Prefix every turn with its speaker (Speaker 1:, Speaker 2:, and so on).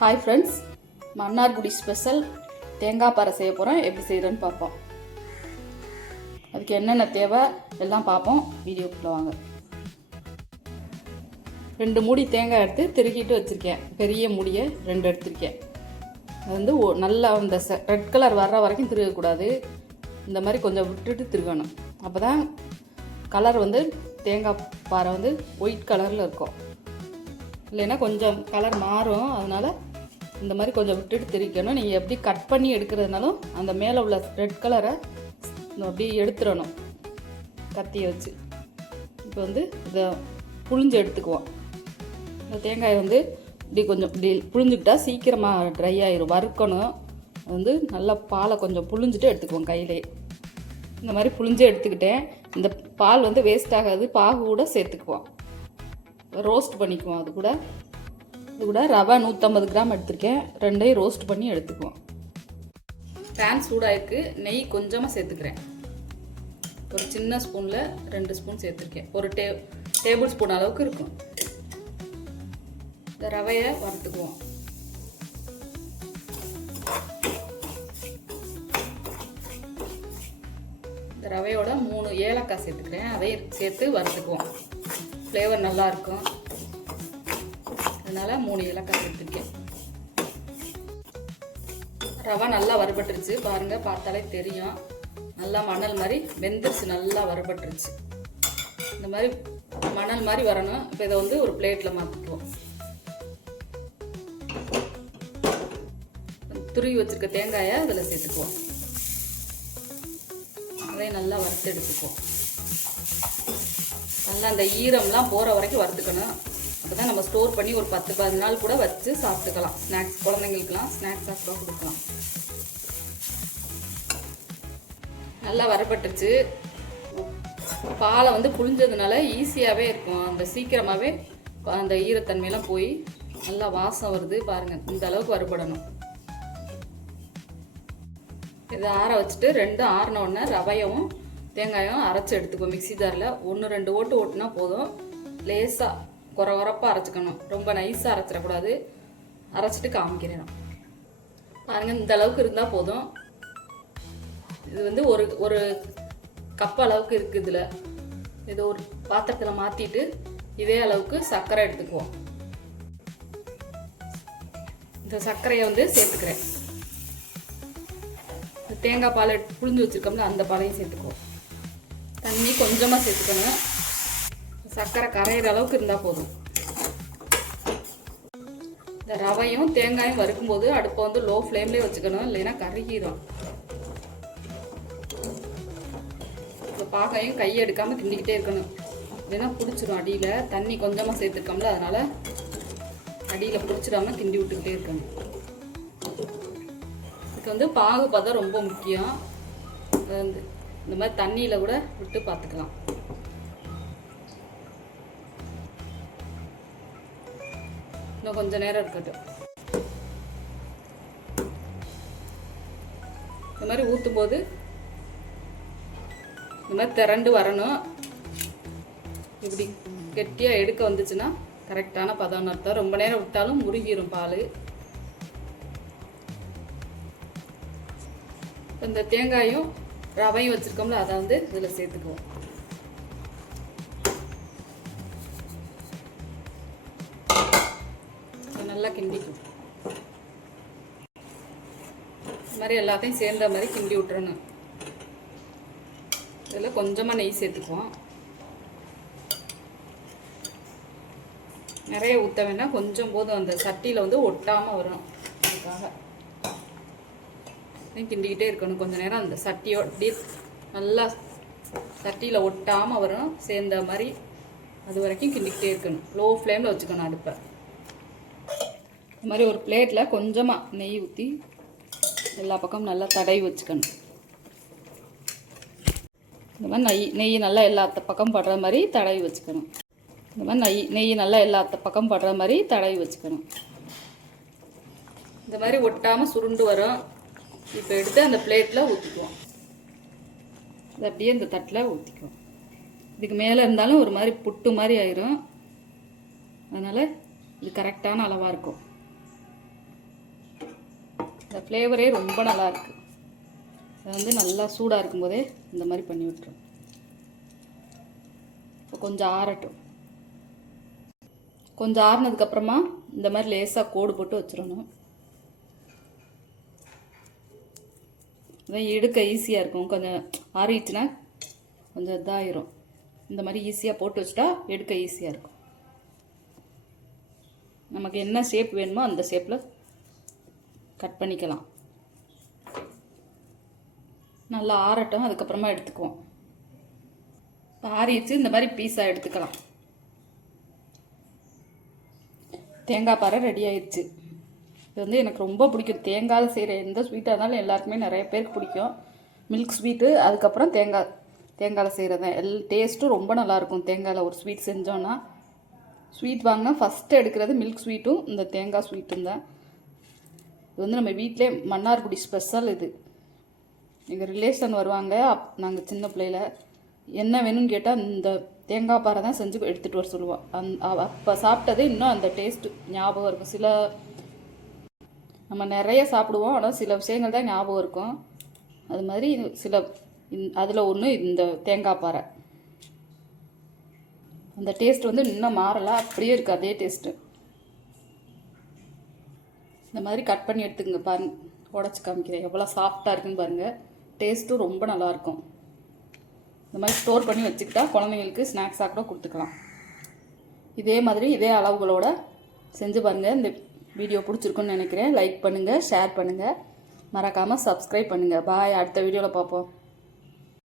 Speaker 1: Hi friends Mannargudi special தேங்காய் பாறை செய்ய போகிறோம் எப்படி செய்கிறேன்னு பார்ப்போம். அதுக்கு என்னென்ன தேவை எல்லாம் பார்ப்போம். வீடியோக்குள்ளே வாங்க. ரெண்டு மூடி தேங்காய் எடுத்து திருக்கிட்டு வச்சுருக்கேன். பெரிய மூடியை ரெண்டு எடுத்திருக்கேன். அது வந்து நல்லா அந்த ரெட் கலர் வர்ற வரைக்கும் திருகக்கூடாது. இந்த மாதிரி கொஞ்சம் விட்டுட்டு திருகணும். அப்போ தான் கலர் வந்து தேங்காய் பாறை வந்து ஒயிட் கலரில் இருக்கும். இல்லைன்னா கொஞ்சம் கலர் மாறும். அதனால் இந்த மாதிரி கொஞ்சம் விட்டுட்டு திரிக்கணும். நீங்கள் எப்படி கட் பண்ணி எடுக்கிறதுனாலும் அந்த மேலே உள்ள ரெட் கலரை அப்படியே எடுத்துடணும். கத்தியை வச்சு. இப்போ வந்து இதை புழிஞ்சு எடுத்துக்குவோம். இந்த தேங்காயை வந்து இப்படி கொஞ்சம் இப்படி புழிஞ்சுக்கிட்டா சீக்கிரமாக ட்ரை ஆயிரும். வறுக்கணும். வந்து நல்லா பாலை கொஞ்சம் புழிஞ்சிட்டு எடுத்துக்குவோம் கையிலே. இந்த மாதிரி புழிஞ்சு எடுத்துக்கிட்டேன். இந்த பால் வந்து வேஸ்ட் ஆகாது. பாகு கூட சேர்த்துக்குவோம். ரோஸ்ட் பண்ணிக்குவோம் அது கூட. இது கூட ரவை நூற்றம்பது கிராம் எடுத்திருக்கேன். ரெண்டையும் ரோஸ்ட் பண்ணி எடுத்துக்குவோம். பேன் சூடாயிருக்கு. நெய் கொஞ்சமாக சேர்த்துக்கிறேன். ஒரு சின்ன ஸ்பூனில் ரெண்டு ஸ்பூன் சேர்த்துருக்கேன். ஒரு டே டேபிள் ஸ்பூன் அளவுக்கு இருக்கும். இந்த ரவையை வறுத்துக்குவோம். இந்த ரவையோட மூணு ஏலக்காய் சேர்த்துக்கிறேன். அதையும் சேர்த்து வறுத்துக்குவோம். ஃப்ளேவர் நல்லாயிருக்கும் அதனால் மூணு ஏலக்காய் எடுத்துருக்கேன் ரவை நல்லா வறுபட்டுருச்சு. பாருங்கள் பார்த்தாலே தெரியும். நல்லா மணல் மாதிரி வெந்துருச்சு நல்லா வறுபட்டுருச்சு. இந்த மாதிரி மணல் மாதிரி வரணும். இப்போ இதை வந்து ஒரு பிளேட்டில் மாற்றிக்குவோம் துருவி வச்சிருக்க தேங்காயை அதில் சேர்த்துக்குவோம். அதையும் நல்லா வறுத்து எடுத்துக்குவோம். நல்லா அந்த ஈரம்லாம் போகிற வரைக்கும் வறுத்துக்கணும். அப்போ தான் நம்ம ஸ்டோர் பண்ணி ஒரு பத்து பதினஞ்சு நாள் கூட வச்சு சாப்பிட்டுக்கலாம். ஸ்நாக்ஸ் குழந்தைங்களுக்குலாம் ஸ்நாக்ஸாக கூட கொடுக்கலாம். நல்லா வரப்பட்டுருச்சு பாலை வந்து புழிஞ்சதுனால ஈஸியாகவே இருக்கும். அந்த சீக்கிரமாகவே அந்த ஈரத்தன்மையெல்லாம் போய் நல்லா வாசம் வருது. பாருங்கள் இந்த அளவுக்கு வறுபடணும். இதை ஆற வச்சுட்டு ரெண்டும் ஆறின உடனே ரவையும் தேங்காயும் அரைச்சி எடுத்துக்குவோம். மிக்ஸி ஜாரில். ஒன்று ரெண்டு ஓட்டு ஓட்டுனா போதும். லேசாக குற குறப்பாக அரைச்சிக்கணும். ரொம்ப நைஸாக அரைச்சிடக்கூடாது. அரைச்சிட்டு காமிக்கிறேன். பாருங்க இந்த அளவுக்கு இருந்தால் போதும். இது வந்து ஒரு ஒரு கப் அளவுக்கு இருக்குது இதில். இதை ஒரு பாத்திரத்தில் மாற்றிட்டு இதே அளவுக்கு சர்க்கரை எடுத்துக்குவோம். இந்த சர்க்கரையை வந்து சேர்த்துக்கிறேன். இந்த தேங்காய் பால் புழிஞ்சு வச்சுருக்கோம்ல அந்த பாலையும் சேர்த்துக்குவோம். தண்ணி கொஞ்சமாக சேர்த்துக்கணும் சர்க்கரை கரையிற அளவுக்கு இருந்தால் போதும். இந்த ரவையும் தேங்காயும் வறுக்கும்போது அடுப்பை வந்து லோ ஃப்ளேம்லேயே வச்சுக்கணும். இல்லைன்னா கருகிடும். இந்த பாகையும் கையை எடுக்காமல் கிண்டிக்கிட்டே இருக்கணும். இல்லைன்னா பிடிச்சிரும் அடியில். தண்ணி கொஞ்சமாக சேர்த்துருக்கோம்ல அதனால் அடியில் பிடிச்சிடாம கிண்டி விட்டுக்கிட்டே இருக்கணும். இதுக்கு வந்து பாகு பதம் ரொம்ப முக்கியம். வந்து இந்த மாதிரி தண்ணியில் கூட விட்டு பார்த்துக்கலாம். இன்னும் கொஞ்ச நேரம் இருக்கட்டும் இந்த மாதிரி ஊற்றும் போது இந்த மாதிரி திரண்டு வரணும். இப்படி கெட்டியாக எடுக்க வந்துச்சுன்னா கரெக்டான பதம் அர்த்தம். ரொம்ப நேரம் விட்டாலும் முருகிரும் பால். இந்த தேங்காயும் ரவையும் வச்சுருக்கோம்ல அதை வந்து இதில் சேர்த்துக்குவோம். நல்லா கிண்டிக்கும் இந்த மாதிரி எல்லாத்தையும் சேர்ந்த மாதிரி கிண்டி விட்டுறணும். இதில் கொஞ்சமாக நெய் சேர்த்துக்குவோம். நிறைய ஊற்ற வேணாம் கொஞ்சம் போதும். அந்த சட்டியில் வந்து ஒட்டாமல் வரும் அதுக்காக. இதையும் கிண்டிக்கிட்டே இருக்கணும். கொஞ்சம் நேரம் அந்த சட்டியோ அப்படியே நல்லா சட்டியில் ஒட்டாமல் வரும் சேர்ந்த மாதிரி அது வரைக்கும் கிண்டிக்கிட்டே இருக்கணும். லோ ஃப்ளேமில் வச்சுக்கணும் அடுப்பை. இது மாதிரி ஒரு பிளேட்டில் கொஞ்சமாக நெய் ஊற்றி எல்லா பக்கமும் நல்லா தடவி வச்சுக்கணும். இந்த மாதிரி நெய் நெய் நல்லா எல்லா பக்கம் படுற மாதிரி தடவி வச்சுக்கணும். இந்த மாதிரி நெய் நெய் நல்லா எல்லா பக்கம் படுற மாதிரி தடவி வச்சுக்கணும். இந்த மாதிரி ஒட்டாமல் சுருண்டு வரும். இப்போ எடுத்து அந்த பிளேட்டில் ஊற்றிக்குவோம் இது அப்படியே இந்த தட்டில் ஊற்றிக்குவோம் இதுக்கு மேலே இருந்தாலும் ஒரு மாதிரி புட்டு மாதிரி ஆயிரும். அதனால் இது கரெக்டான அளவாக இருக்கும். இந்த ஃப்ளேவரே ரொம்ப நல்லா இருக்கு. இது வந்து நல்லா சூடாக இருக்கும்போதே இந்த மாதிரி பண்ணி விட்டுரும். இப்போ கொஞ்சம் ஆறட்டும். கொஞ்சம் ஆறுனதுக்கப்புறமா இந்த மாதிரி லேசாக கோடு போட்டு வச்சிடணும். அதான் எடுக்க ஈஸியாக இருக்கும். கொஞ்சம் ஆறிடுச்சுன்னா கொஞ்சம் இதாயிரும். இந்த மாதிரி ஈஸியாக போட்டு வச்சுட்டா எடுக்க ஈஸியாக இருக்கும். நமக்கு என்ன ஷேப் வேணுமோ அந்த ஷேப்பில் கட் பண்ணிக்கலாம். நல்லா ஆறட்டும் அதுக்கப்புறமா எடுத்துக்குவோம். ஆறிச்சு இந்த மாதிரி பீஸாக எடுத்துக்கலாம். தேங்காய் பாறை ரெடி ஆயிடுச்சு. இது வந்து எனக்கு ரொம்ப பிடிக்கும். தேங்காயில் செய்கிற எந்த ஸ்வீட்டாக இருந்தாலும் எல்லாருக்குமே நிறைய பேருக்கு பிடிக்கும். மில்க் ஸ்வீட்டு அதுக்கப்புறம் தேங்காய் தேங்காயில் செய்கிறது எல் டேஸ்ட்டும் ரொம்ப நல்லாயிருக்கும் தேங்காயில் ஒரு ஸ்வீட் செஞ்சோன்னா ஸ்வீட் வாங்கினா ஃபஸ்ட்டு எடுக்கிறது மில்க் ஸ்வீட்டும் இந்த தேங்காய் ஸ்வீட்டும் தான். இது வந்து நம்ம வீட்டிலே மன்னார்குடி ஸ்பெஷல் இது. எங்கள் ரிலேஷன் வருவாங்க அப் நாங்கள் சின்ன பிள்ளையில. என்ன வேணும்னு கேட்டால் இந்த தேங்காய் பாறை தான் செஞ்சு எடுத்துகிட்டு வர சொல்லுவாள் அந் அப்போ சாப்பிட்டது இன்னும் அந்த டேஸ்ட்டு ஞாபகம் இருக்கும். சில நம்ம நிறைய சாப்பிடுவோம் ஆனால் சில விஷயங்கள் தான் ஞாபகம் இருக்கும். அது மாதிரி சில அதில் ஒன்று இந்த தேங்காய் பாறை. அந்த டேஸ்ட் வந்து இன்னும் மாறலை அப்படியே இருக்குது அதே டேஸ்ட்டு இந்த மாதிரி கட் பண்ணி எடுத்துக்கங்க பாருங்க. உடச்சி காமிக்கிறேன். எவ்வளோ சாஃப்டாக இருக்குன்னு பாருங்கள் டேஸ்ட்டும் ரொம்ப நல்லாயிருக்கும் இந்த மாதிரி ஸ்டோர் பண்ணி வச்சுக்கிட்டா குழந்தைங்களுக்கு ஸ்நாக்ஸாக கூட கொடுத்துக்கலாம். இதே மாதிரி இதே அளவுகளோட செஞ்சு பாருங்கள் இந்த வீடியோ பிடிச்சிருக்குன்னு நினைக்கிறேன். லைக் பண்ணுங்கள் ஷேர் பண்ணுங்கள் மறக்காமல் சப்ஸ்கிரைப் பண்ணுங்கள் பாய் அடுத்த வீடியோவில் பார்ப்போம்.